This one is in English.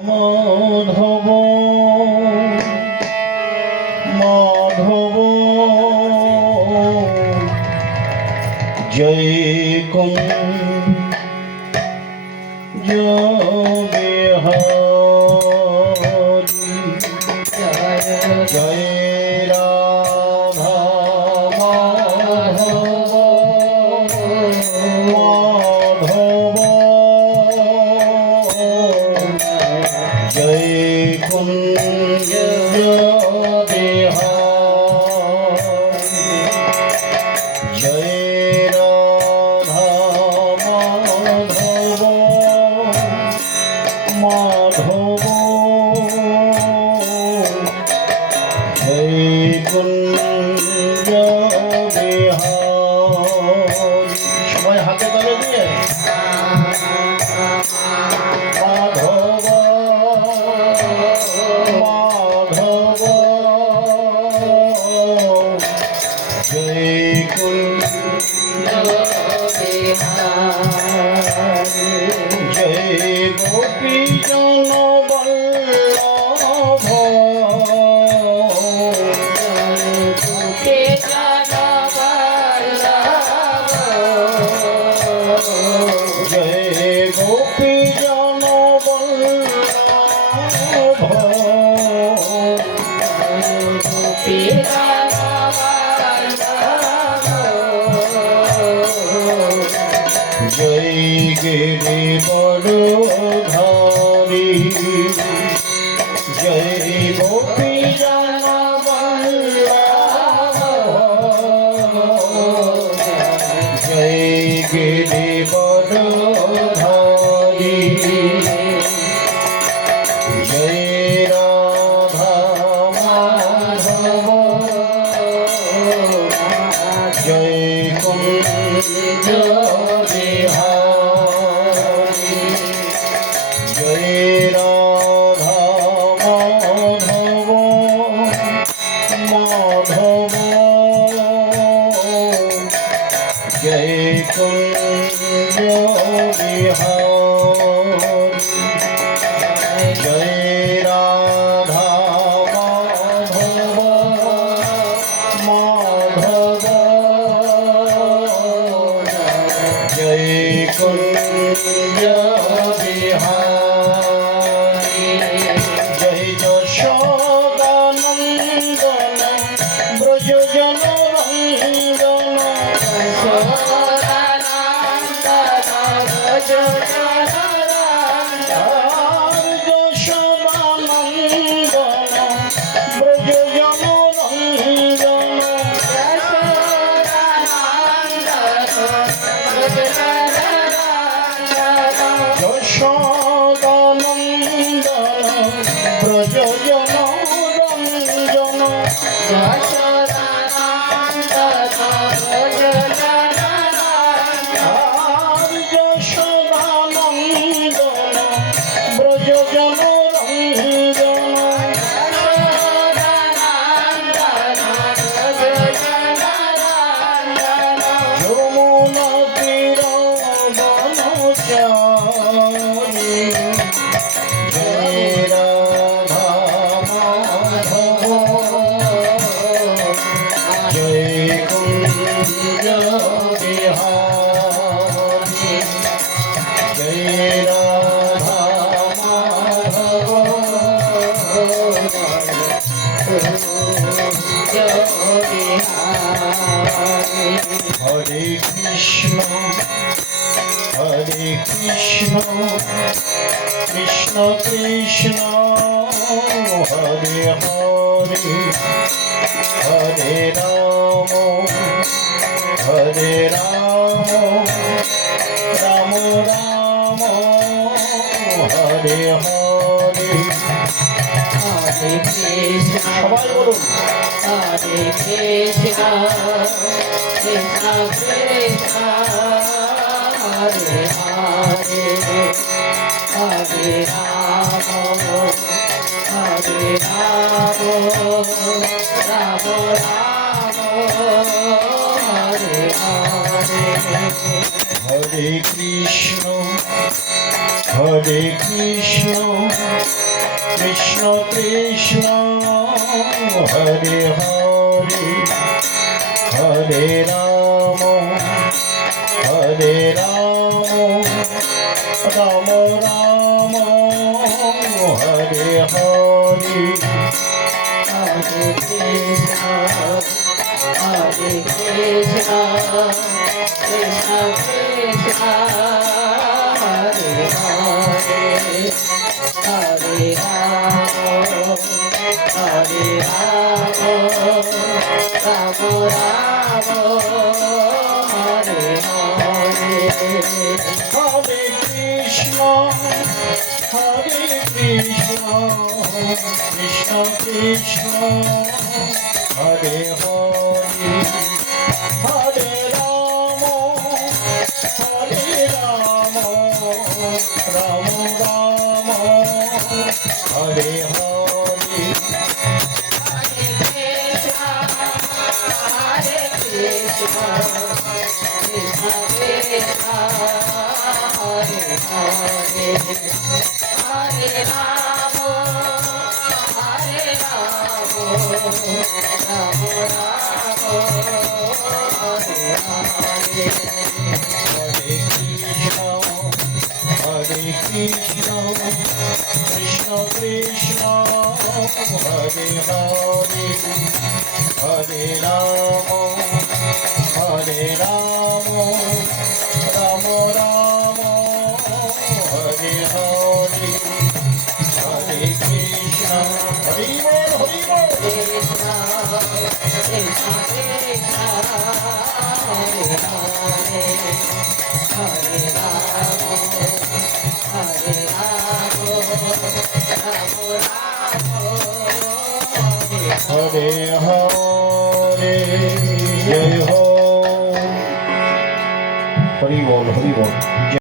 মাধব মাধব জয় কুঞ্জ বিহারী জয় রাধা মাধব মাধব জয় কুঞ্জ বিহারী জয় রাধা মাধব মাধব জয় কুঞ্জ বিহারী সবাই হাতে তালে দিয়ে মাধব মাধব জয় কুঞ্জ জয় গোপী জন বল্লভ জয় গোপী জন বল্লভ জয় গিরি বড়ধারী জয় গোপী জন বল্লভ জয় গিরি বড়ধারী জয় রাধা মাধব জয় কুঞ্জ বিহারী জয় রাধা মাধব মাধব জয় কুঞ্জ বিহারী জয় রাধা মাধব মাধব জয় কুঞ্জ বিহারী জয় যশোদানন্দন ব্রজজন রঞ্জন যশোদানন্দন ব্রজজন রঞ্জন যশোদানন্দন ব্রজজন রঞ্জন যশোদানন্দন ব্রজজন রঞ্জন যমুনা তীর বনচারী জয় রাধা মাধব জয় কুঞ্জ বিহারী জয় রাধা মাধব হরে কৃষ্ণ কৃষ্ণ কৃষ্ণ হরে হরে হরে রাম রাম রাম হরে হরে সবাই বলুন Hare Krishna, Krishna Krishna, Hare Hare, Hare Rama, Hare Rama, Rama Rama, Hare Hare. Hare Krishna, Hare Krishna, Krishna Hare Hare Hare Ram Ram Ram Hare Hare Hare Krishna, Hare Krishna, Krishna Krishna, Hare Hare, Hare Rama, Hare Rama, Rama Rama, Hare Hare. Hare Krishna, Hare Krishna, Krishna Krishna, Hare Hare, Hare Rama, Rama Rama, Hare Hare. Hare Krishna, Krishna Krishna, Hare Hare, Hare Rama, Rama Rama, Hare Hare. Hare Krishna, Krishna Krishna, Hare Hare, Hare Rama, Rama Rama, Hare Hare, Hare Krishna, Hare Bol, Krishna, Krishna Krishna, Hare Hare, Hare Rama, Hare Rama, Rama Rama, Hare Hare Hare, Jai Ho, Hari Bol, Hari Bol.